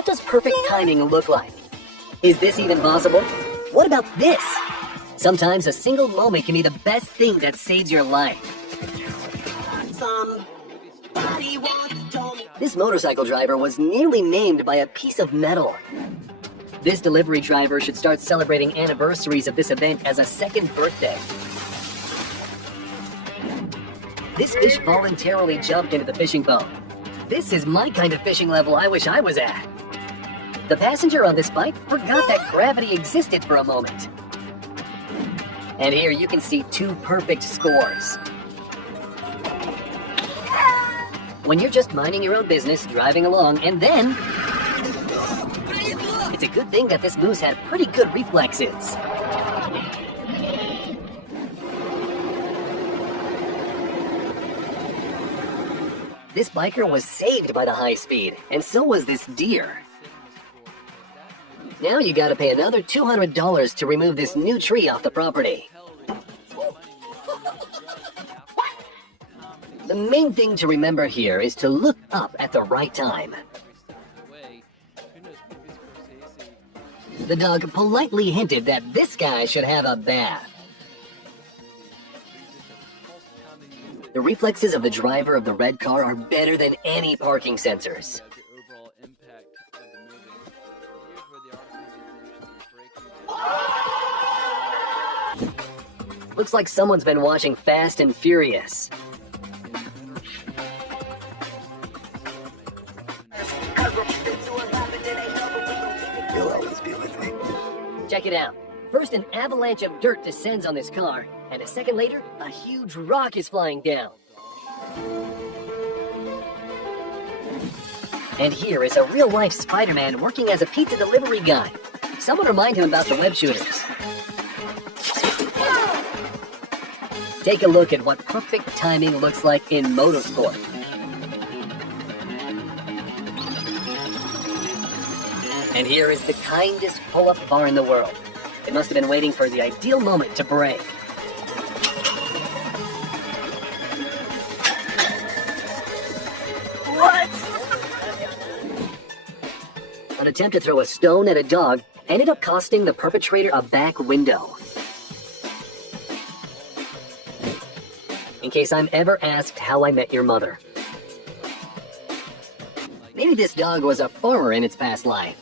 what does perfect timing look like? Is this even possible? What about this? Sometimes a single moment can be the best thing that saves your life. This motorcycle driver was nearly maimed by a piece of metal. This delivery driver should start celebrating anniversaries of this event as a second birthday. This fish voluntarily jumped into the fishing boat. This is my kind of fishing level I wish I was at. The passenger on this bike forgot that gravity existed for a moment. And here you can see two perfect scores. When you're just minding your own business, driving along, and then... It's a good thing that this moose had pretty good reflexes. This biker was saved by the high speed, and so was this deer. Now you gotta pay another $200 to remove this new tree off the property. The main thing to remember here is to look up at the right time. The dog politely hinted that this guy should have a bath. The reflexes of the driver of the red car are better than any parking sensors. Looks like someone's been watching Fast and Furious. You'll always be with me. Check it out. First, an avalanche of dirt descends on this car, and a second later, a huge rock is flying down. And here is a real-life Spider-Man working as a pizza delivery guy. Someone remind him about the web shooters. Take a look at what perfect timing looks like in motorsport. And here is the kindest pull-up bar in the world. It must have been waiting for the ideal moment to brake. What? An attempt to throw a stone at a dog ended up costing the perpetrator a back window. In case I'm ever asked how I met your mother. Maybe this dog was a farmer in its past life.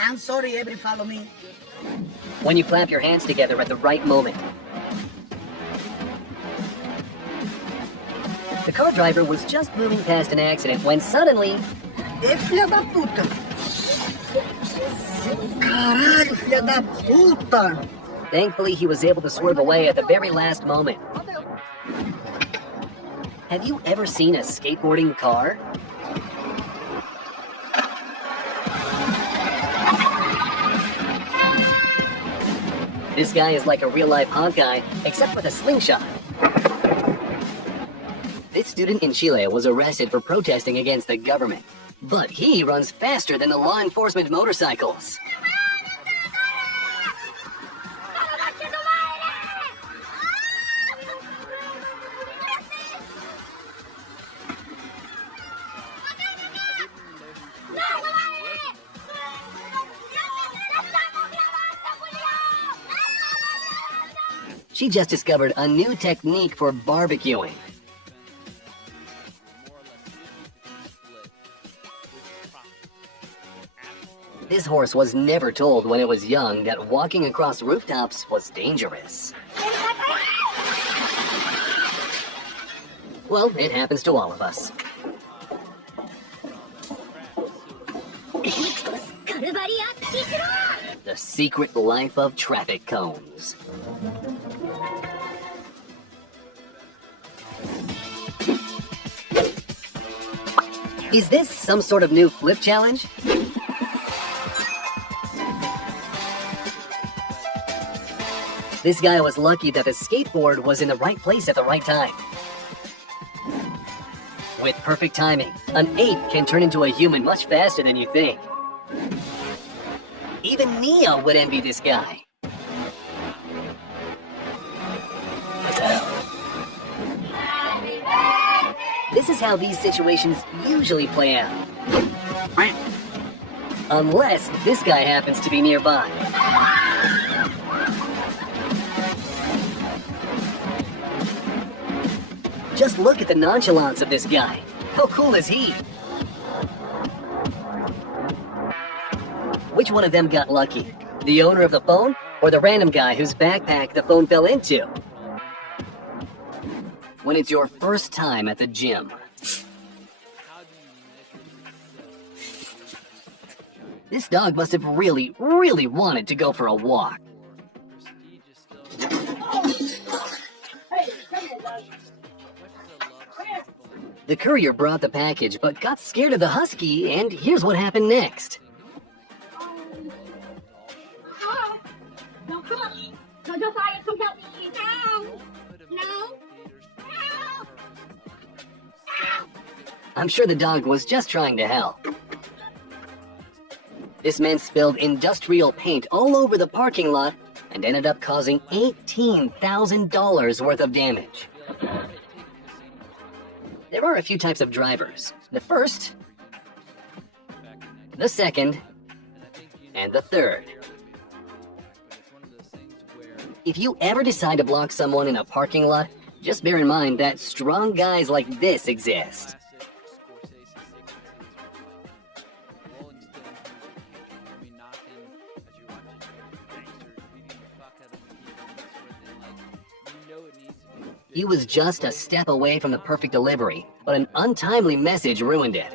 I'm sorry, everybody follow me. When you clap your hands together at the right moment. The car driver was just moving past an accident when suddenly... Filha da puta! Caralho, filha da puta! Thankfully, he was able to swerve away at the very last moment. Have you ever seen a skateboarding car? This guy is like a real-life Hawkeye, except with a slingshot. This student in Chile was arrested for protesting against the government, but he runs faster than the law enforcement motorcycles. She just discovered a new technique for barbecuing. This horse was never told when it was young that walking across rooftops was dangerous. Well, it happens to all of us. The secret life of traffic cones. Is this some sort of new flip challenge? This guy was lucky that the skateboard was in the right place at the right time. With perfect timing, an ape can turn into a human much faster than you think. Even Neo would envy this guy. This is how these situations usually play out. Unless this guy happens to be nearby. Just look at the nonchalance of this guy. How cool is he? Which one of them got lucky? The owner of the phone or the random guy whose backpack the phone fell into? When it's your first time at the gym. This dog must have really, really wanted to go for a walk. The courier brought the package, but got scared of the husky, and here's what happened next. I'm sure the dog was just trying to help. This man spilled industrial paint all over the parking lot and ended up causing $18,000 worth of damage. There are a few types of drivers. The first, the second, and the third. If you ever decide to block someone in a parking lot, just bear in mind that strong guys like this exist. He was just a step away from the perfect delivery, but an untimely message ruined it.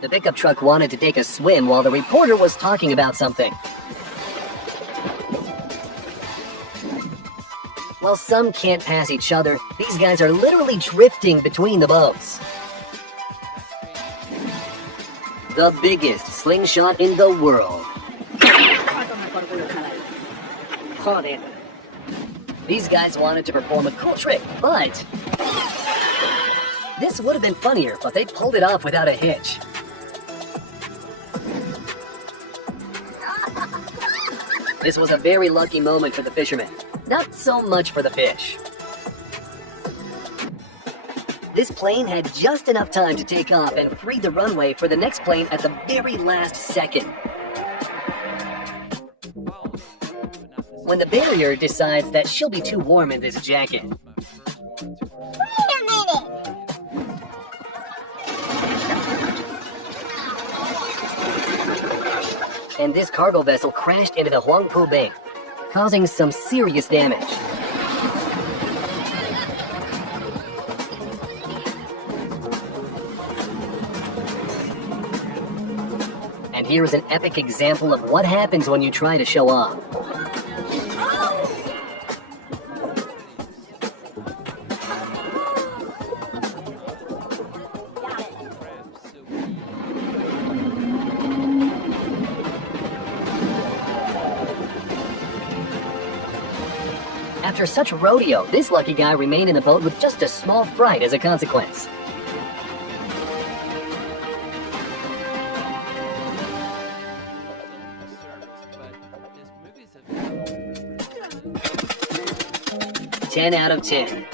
The pickup truck wanted to take a swim while the reporter was talking about something. While some can't pass each other, these guys are literally drifting between the boats. The biggest slingshot in the world. These guys wanted to perform a cool trick, but this would have been funnier, but they pulled it off without a hitch. This was a very lucky moment for the fishermen, not so much for the fish. This plane had just enough time to take off and free the runway for the next plane at the very last second. When the barrier decides that she'll be too warm in this jacket. Wait a minute! And this cargo vessel crashed into the Huangpu Bay, causing some serious damage. And here is an epic example of what happens when you try to show off. After such a rodeo, this lucky guy remained in the boat with just a small fright as a consequence. Ten out of 10.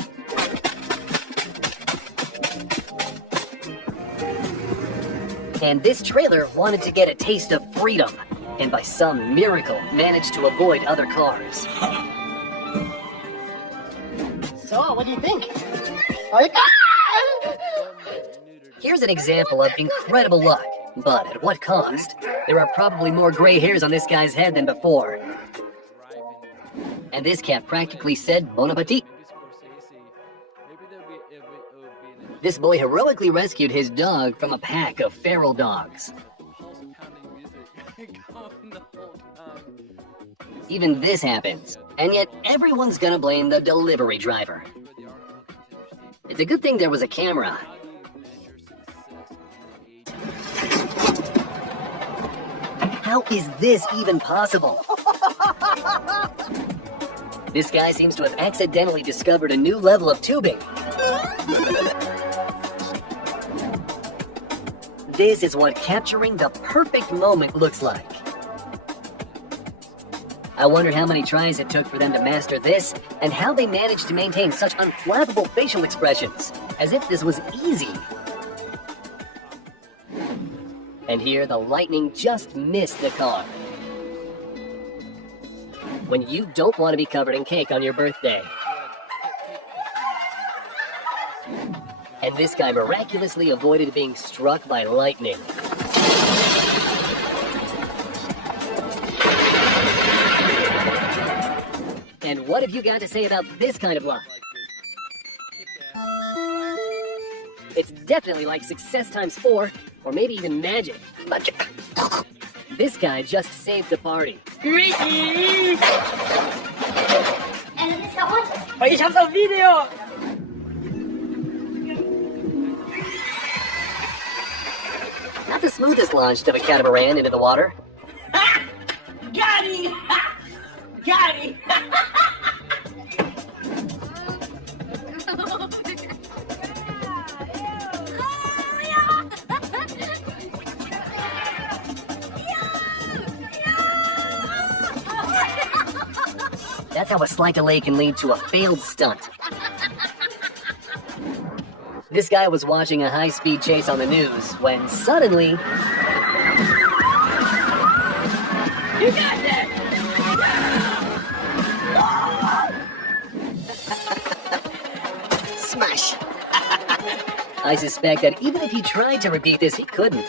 And this trailer wanted to get a taste of freedom, and by some miracle managed to avoid other cars. So, what do you think? Here's an example of incredible luck, but at what cost? There are probably more gray hairs on this guy's head than before. And this cat practically said bon appetit. This boy heroically rescued his dog from a pack of feral dogs. Even this happens, and yet everyone's gonna blame the delivery driver. It's a good thing there was a camera. How is this even possible? This guy seems to have accidentally discovered a new level of tubing. This is what capturing the perfect moment looks like. I wonder how many tries it took for them to master this, and how they managed to maintain such unflappable facial expressions, as if this was easy. And here, the lightning just missed the car. When you don't want to be covered in cake on your birthday. And this guy miraculously avoided being struck by lightning. And what have you got to say about this kind of luck? It's definitely like success times 4, or maybe even magic. Magic. This guy just saved the party. Mickey! And this got one. Oh, ich hab's auf Video! Not the smoothest launch of a catamaran into the water. Ha! Got him! Ha! Got him! That's how a slight delay can lead to a failed stunt. This guy was watching a high-speed chase on the news when suddenly... You got that! Smash. I suspect that even if he tried to repeat this, he couldn't.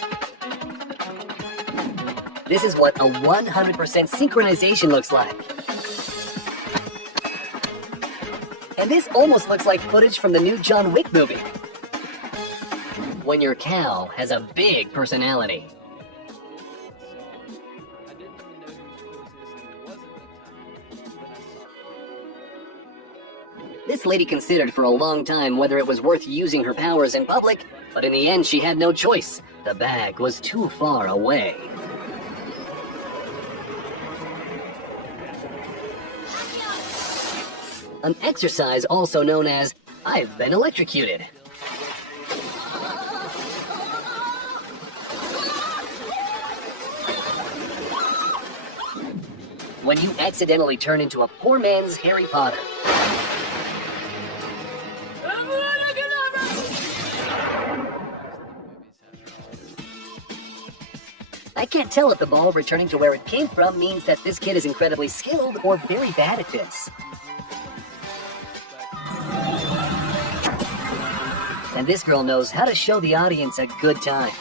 This is what a 100% synchronization looks like. And this almost looks like footage from the new John Wick movie. When your cow has a big personality. This lady considered for a long time whether it was worth using her powers in public, but in the end she had no choice. The bag was too far away. An exercise also known as, I've been electrocuted. When you accidentally turn into a poor man's Harry Potter. I can't tell if the ball returning to where it came from means that this kid is incredibly skilled or very bad at this. And this girl knows how to show the audience a good time.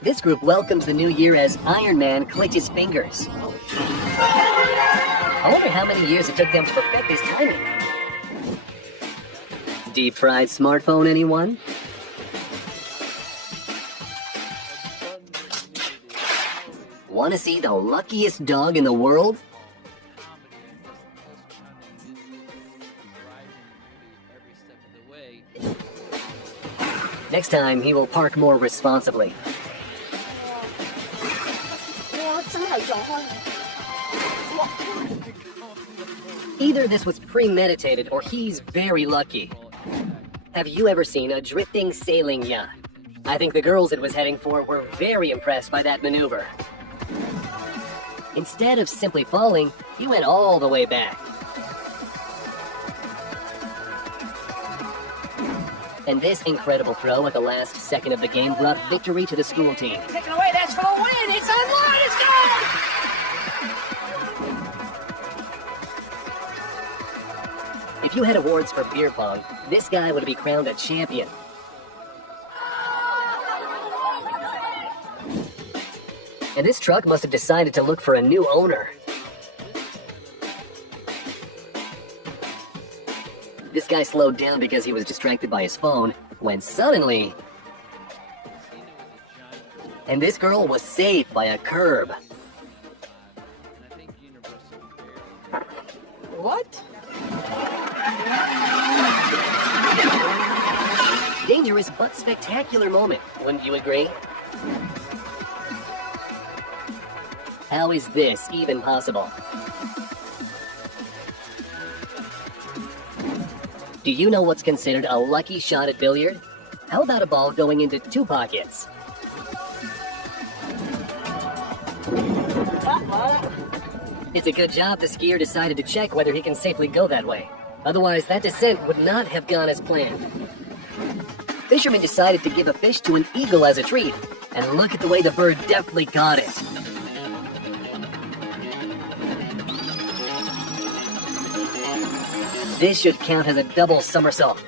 This group welcomes the new year as Iron Man clicked his fingers. I wonder how many years it took them to perfect this timing. Deep-fried smartphone, anyone? Want to see the luckiest dog in the world? Next time, he will park more responsibly. Either this was premeditated or he's very lucky. Have you ever seen a drifting sailing yacht? I think the girls it was heading for were very impressed by that maneuver. Instead of simply falling, he went all the way back. And this incredible throw at the last second of the game brought victory to the school team. Taken away, that's for the win! It's online, it's gone! If you had awards for beer pong, this guy would be crowned a champion. And this truck must have decided to look for a new owner. This guy slowed down because he was distracted by his phone, when suddenly... And this girl was saved by a curb. What? Dangerous but spectacular moment, wouldn't you agree? How is this even possible? Do you know what's considered a lucky shot at billiard? How about a ball going into 2 pockets? It's a good job the skier decided to check whether he can safely go that way. Otherwise, that descent would not have gone as planned. Fisherman decided to give a fish to an eagle as a treat, and look at the way the bird deftly caught it. This should count as a double somersault.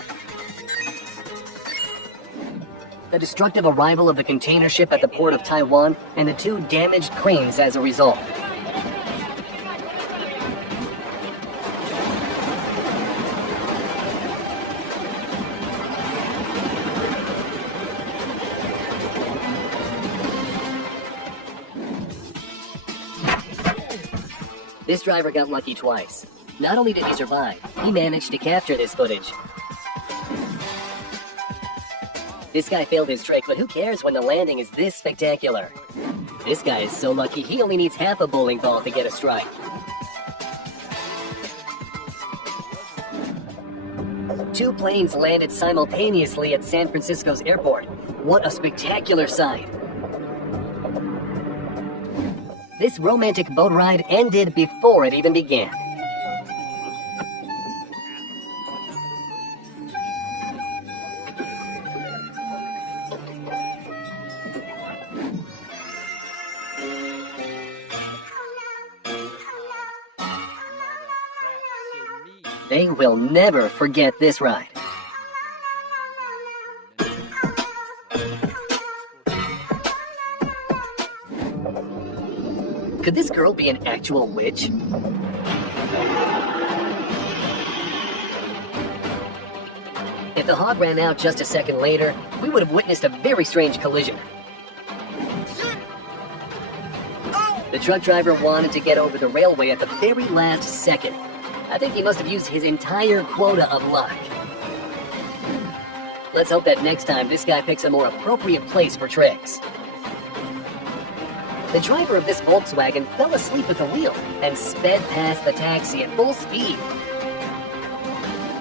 The destructive arrival of the container ship at the port of Taiwan and the 2 damaged cranes as a result. This driver got lucky twice. Not only did he survive, he managed to capture this footage. This guy failed his trick, but who cares when the landing is this spectacular? This guy is so lucky he only needs half a bowling ball to get a strike. Two planes landed simultaneously at San Francisco's airport. What a spectacular sight! This romantic boat ride ended before it even began. They will never forget this ride. Could this girl be an actual witch? If the hog ran out just a second later, we would have witnessed a very strange collision. The truck driver wanted to get over the railway at the very last second. I think he must have used his entire quota of luck. Let's hope that next time this guy picks a more appropriate place for tricks. The driver of this Volkswagen fell asleep at the wheel and sped past the taxi at full speed.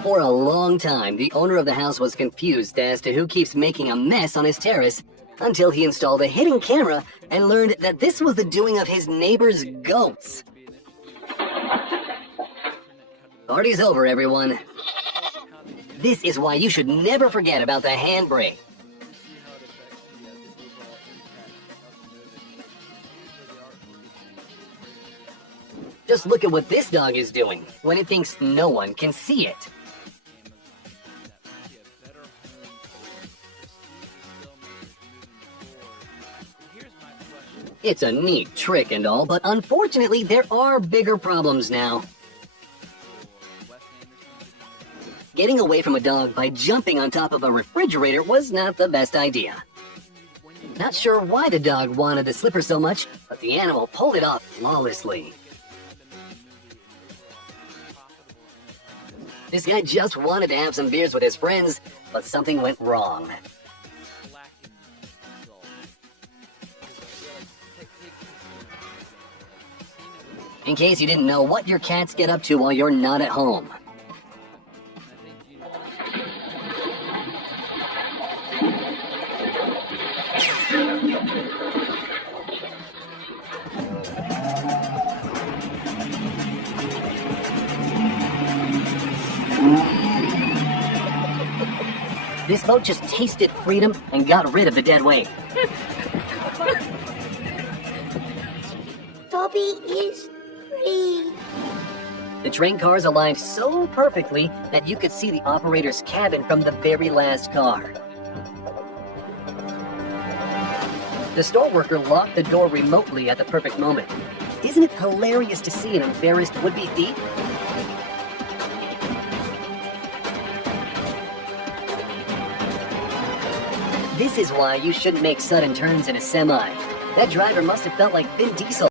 For a long time, the owner of the house was confused as to who keeps making a mess on his terrace until he installed a hidden camera and learned that this was the doing of his neighbor's goats. Party's over, everyone. This is why you should never forget about the handbrake. Just look at what this dog is doing when it thinks no one can see it. It's a neat trick and all, but unfortunately there are bigger problems now. Getting away from a dog by jumping on top of a refrigerator was not the best idea. Not sure why the dog wanted the slipper so much, but the animal pulled it off flawlessly. This guy just wanted to have some beers with his friends, but something went wrong. In case you didn't know what your cats get up to while you're not at home. This boat just tasted freedom and got rid of the dead weight. Bobby is free. The train cars aligned so perfectly that you could see the operator's cabin from the very last car. The store worker locked the door remotely at the perfect moment. Isn't it hilarious to see an embarrassed would-be thief? This is why you shouldn't make sudden turns in a semi. That driver must have felt like Vin Diesel.